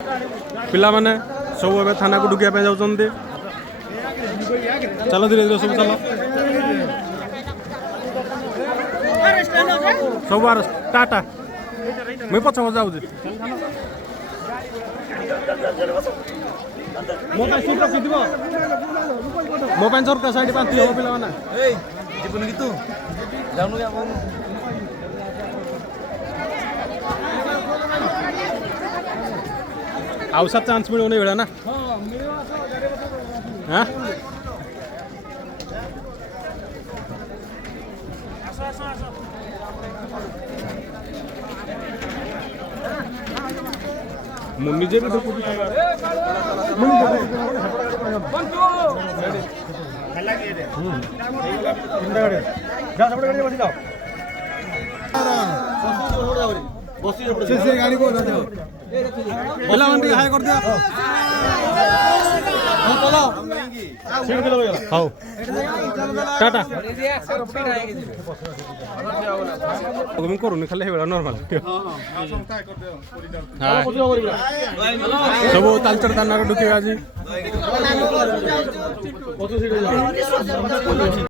पिला माने सब ए थाना को ढुकिया पे जाउछन्ते चलो धीरे धीरे सब चलो सब बार टाटा मैं पछ जाउछि मो पे सीट रखि दिबो मो पे सरका साइड पांती हो पिला माने ए जीवन की तू जाउनु या औसा चान्स मिळू नाही वेळा ना हां मुन्नी जे भी देखो बंटू खाला के दे इंदा गाडी जा सबडे गाडी बसी जाओ बसी से गाड़ी को जाओ बोला मंडी हाय कर दिया हां चलो सीट के लगे हां टाटा हम करूनी खाली हे नॉर्मल हां संस्था कर दे हां सब तालचर दाना ढुके आज